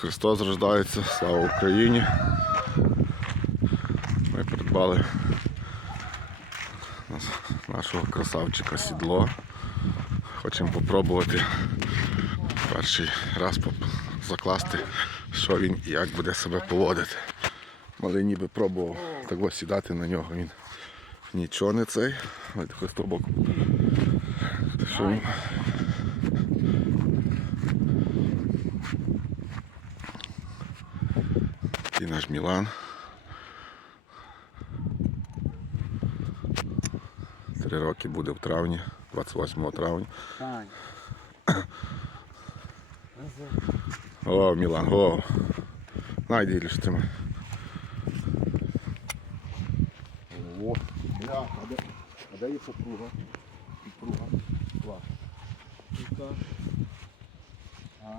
Христос рождається, слава Україні. Ми придбали нашого красавчика сідло. Хочемо попробувати перший раз закласти, що він і як буде себе поводити. Малий ніби пробував так ось сідати на нього. Він нічого не цей. Ось такий стовбок. Що він І наш Мілан. Три роки буде в травні, 28 травня. О, Мілан, о. Найди лиш тримай. О, бля, а де, а де є попруга? Попруга. Клас. А?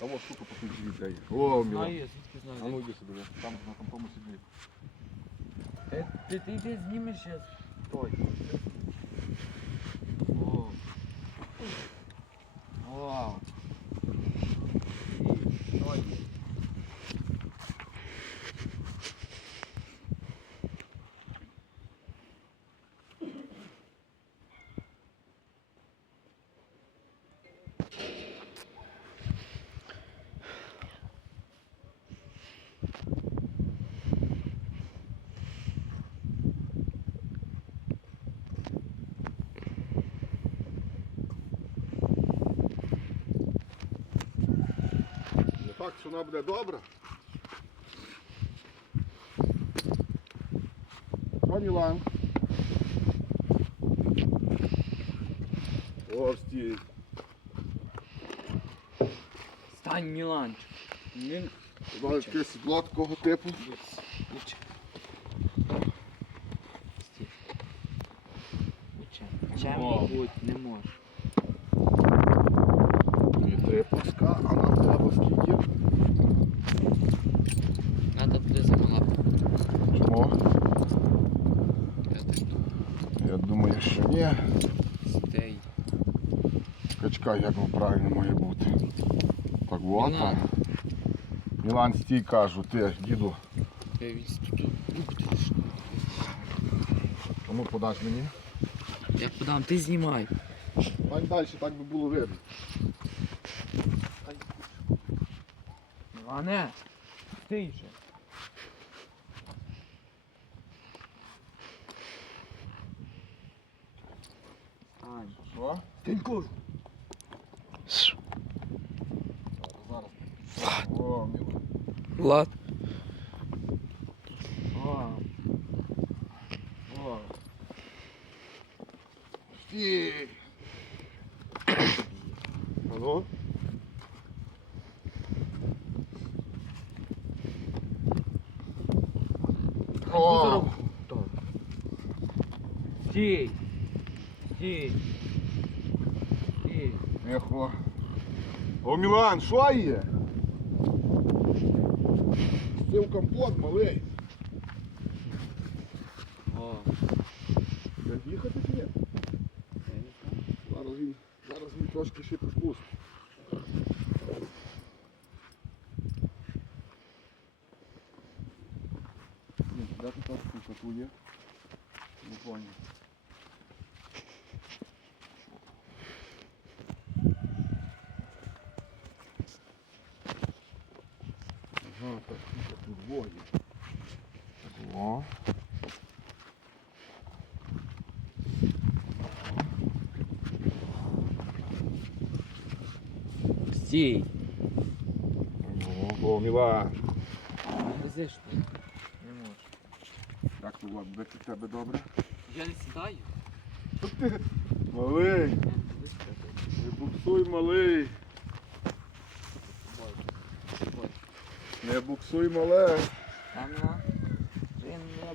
Та вот штука по тут живі де є. О, Мілан. Знаю, звідки А ну иди сюда, там на тому сидит. Е, Ти, ти знімеш зараз. Той. О. Вау. І, той. Не що вона буде добра. Що, Мілан? О, стій. Стань, Міланчик. Він таке сідло такого типу. Чим будь не можеш. І три паска, а нам треба скільки? Надо буде замала. Чому? Я так думаю. Я думаю, що ні. Стей. Качка як воно правильно має бути. Так от. Мілан. Мілан стій кажу, ти, діду, Я від тут. будеш. кому подаш мені? Я подам, ти знімай. Пань далі, так би було видно. Іване, стій же. Ань. Що? Тиньку. Зараз. О, Мілан. Влад. О. О. Стій. А Стій. Стій. Стій. Тихо. О, Мілан, що є? Стив компот, малий. О. Де їхати чи ні? Зараз він, зараз він трошки ще підпустить. Ні, де тут штука тут є? Не понял. Ага, так, воє. О. Стій. О. Не везеш ти. Не можеш. Як тут Влад, буде в тебе добре? Я не сідаю. Малий, не буксуй малий, не буксуй мале. Там на.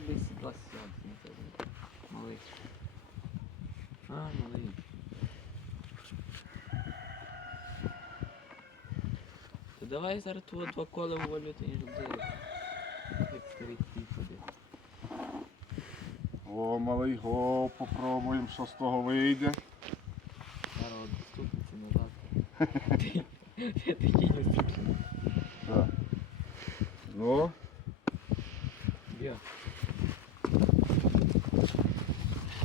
Він сідла сьогодні. Малий. А, малий. То давай зараз твого два кола уволю, ти ніж буде. Як старий кіт ходить. О, малий, о, попробуємо, що з того вийде. Зараз от ступиться назад. Я такий. Ну, Б'є.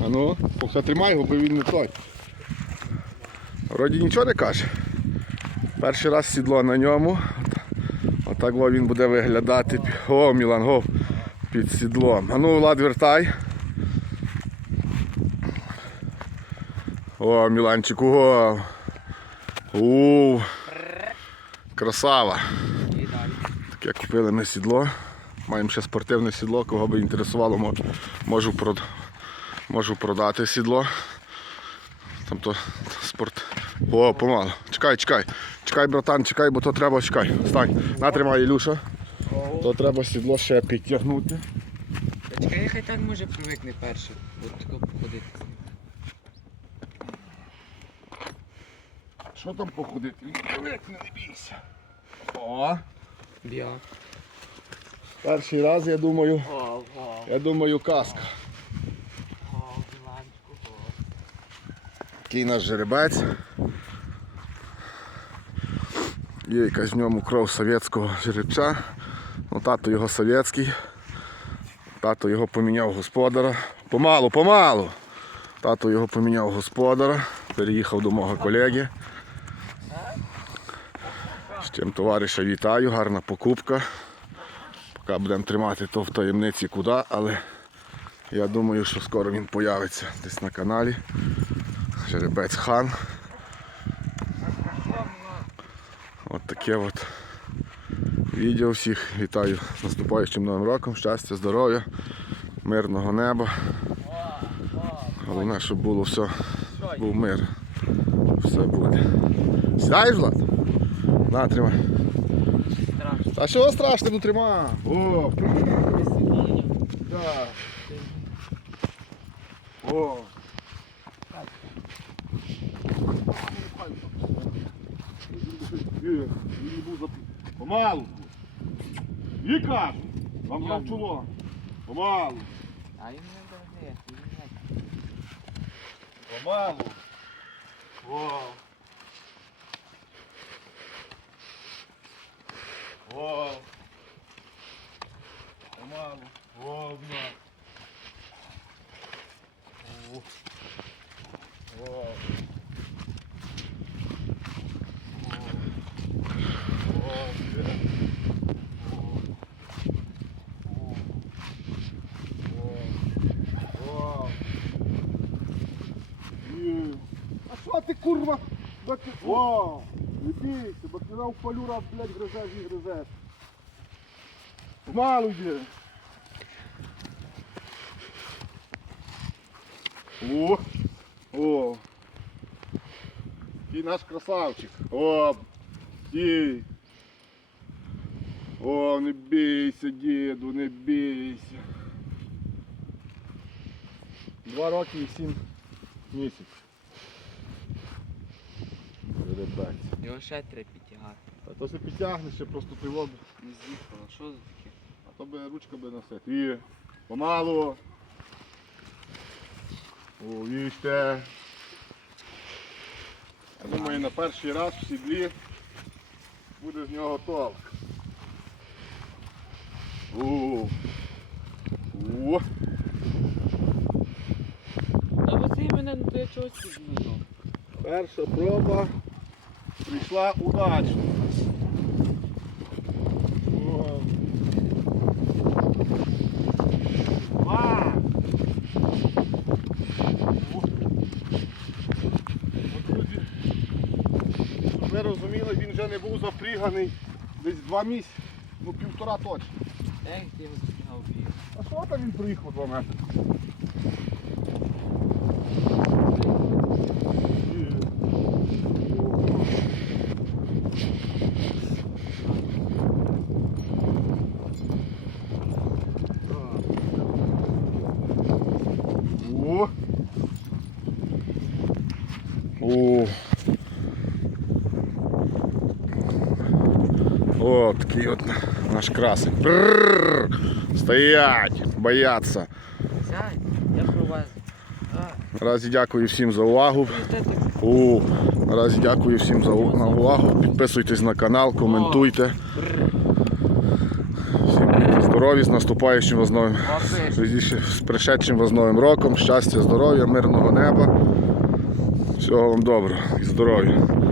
А ну, поки тримай його, бо він не той. Вроді нічого не каже. Перший раз сідло на ньому. Отак во він буде виглядати. О, Мілан, го, під сідлом. А ну, Влад, вертай. О, Міланчику, о. У. Красава. Купили ми сідло. Маємо ще спортивне сідло, кого би інтересувало, можу, прод... можу продати сідло. Тобто спорт. О, помало. Чекай, чекай. Чекай, братан, чекай, бо то треба, чекай. Стань. Натримай, Ілюша. То треба сідло ще підтягнути. Та чекай, хай так може привикне перше. От тако походити. Що там походити? Він привикне, не бійся. О. Б'є. Перший раз, я думаю, я думаю, казка. Такий наш жеребець. Є якась в ньому кров совєтського жеребця. Ну, тато його совєтський. Тато його поміняв господара. Помалу, помалу. Тато його поміняв господара. Переїхав до мого колеги. З чим товариша вітаю, гарна покупка. Поки будемо тримати то в таємниці куди, але я думаю, що скоро він появиться десь на каналі. Жеребець хан. От таке от відео всіх. Вітаю з наступаючим новим роком. Щастя, здоров'я, мирного неба. Головне, щоб було все, був мир. Все буде. Сідаєш, Влад? На, тримай. Страшно. Та що страшно, ну тримай. О, Весеління. так. О. Він не був зап- Помалу. І кажу. Вам вам чуло. Помалу. А він не догне, він не. Помалу. О. О. Помалу. О, на. О. О. А що ти курва? Баки... Не бійся, бакіна впалю раз, блядь, гризеш і гризеш. Помалу йди. О, о. Ти наш красавчик. О, ти. О, не бійся, діду, не бійся. Два роки і сім місяців. Жеребець. Його ще треба підтягати. А то се підтягнеш, ще просто тривогу. Не з'їхало, що за таке? А то би ручка би носити. І помалу. О, їжте. Я думаю, на перший раз в сідлі буде з нього толк. О. О. Та ви мене ну то я чогось підмінув. Перша проба прийшла щоб ви розуміли, він вже не був запріганий десь два місяці, ну півтора точно. А що там він проїхав два метри? О! О! О, такий от наш красень. Стоять! Бояться! Наразі дякую всім за увагу. О, наразі дякую всім за увагу. Підписуйтесь на канал, коментуйте. Всім будьте здорові, з наступаючим вас новим, з пришедшим вас новим роком. Щастя, здоров'я, мирного неба. Всього вам доброго і здоров'я.